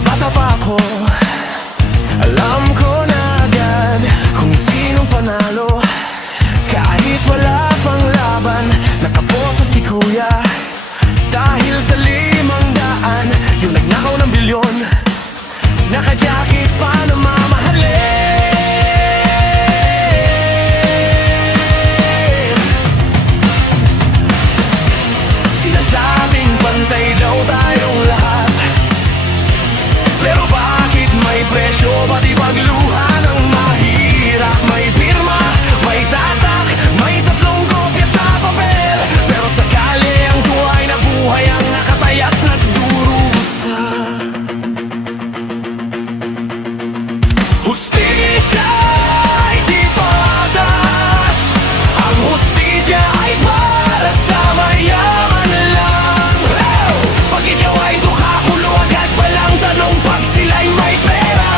Bata pa ako, alam ko na agad kung sinong panalo. Kahit wala pang laban, nakaposa si kuya. Dahil sa 500, yung nagnakaw ng bilyon, naka-jacket pa na mamahalin. Sinasabing pantay daw tayong lahat, pero bakit may presyo? Pati pagluha ng mahirap. May pirma, may tatak, may 3 kopya sa papel, pero sakali ang tuway na buhay ang nakataya at nagdurusa. Hustisya ay di patas. Ang hustisya ay para sa mayaman lang. Pag ikaw ay duka, kulo agad, walang tanong. Pag sila'y may pera,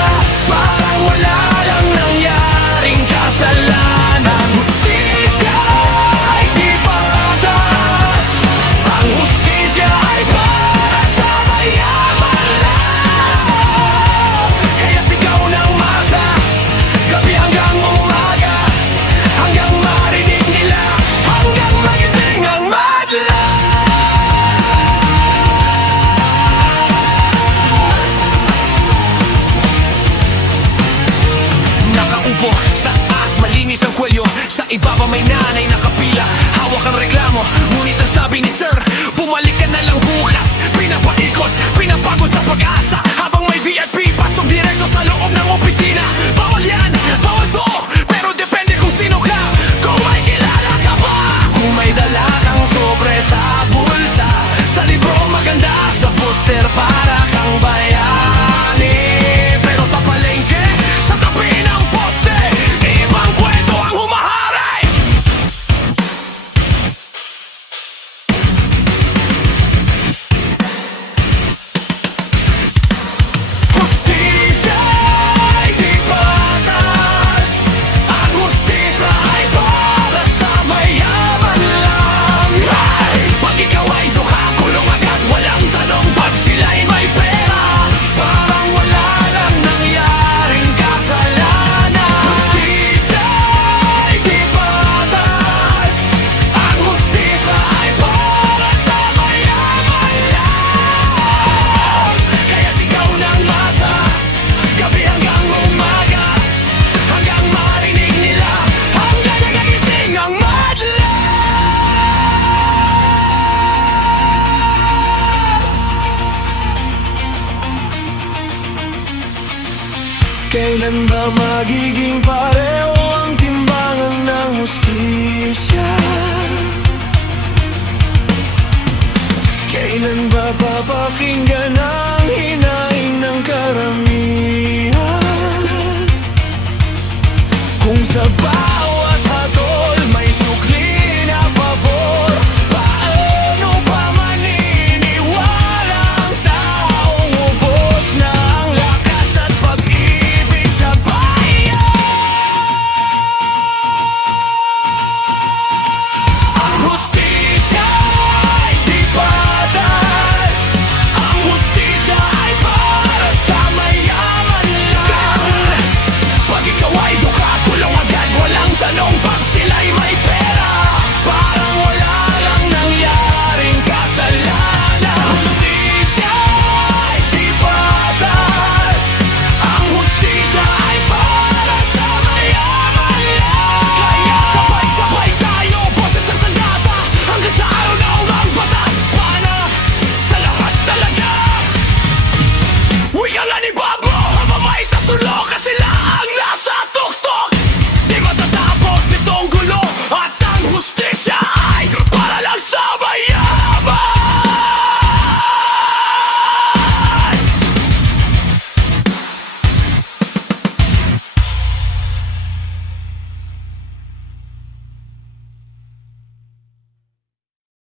parang wala lang nangyaring kasalanan. Hustisya ay di patas. Ang hustisya ay para sa mayaman lang. Kaya sigaw ng masa, gabi hanggang umaga, hanggang marinig nila, hanggang magising ang madla. Nakaupo sa taas, malinis ang kwelyo. Sa ibaba may nanay nakapila, hawak ang reklamo. Ngunit ang sabi ni sir, bumalik ka na lang bukas. Pinapaikot, pinapagod sa pag-asa, habang may VIP, pasok diretso sa loob ng opisina. Bawal yan, bawal to, pero depende kung sino ka. Kung may kilala ka ba, kung may dala kang sobre sa bulsa, sa libro maganda, sa poster para kang bayani. Pero sa palengke, sa tabi ng poste, ibang kwento ang humaharay. Hustisya ay di patas. Ang hustisya ay para sa mayaman lang. Pag ikaw ay duka, kulong agad, walang tanong. Pag sila'y may pera, parang wala lang nangyaring kasalanan. Hustisya ay di patas. Ang hustisya ay para sa mayaman lang. Kaya sigaw ng masa, gabi hanggang umaga, hanggang marinig nila, hanggang nagising ang madla. Kailan ba magiging pareho ang timbangan ng hustisya? Kailan ba papakinggan ang hinaing ng karamihan?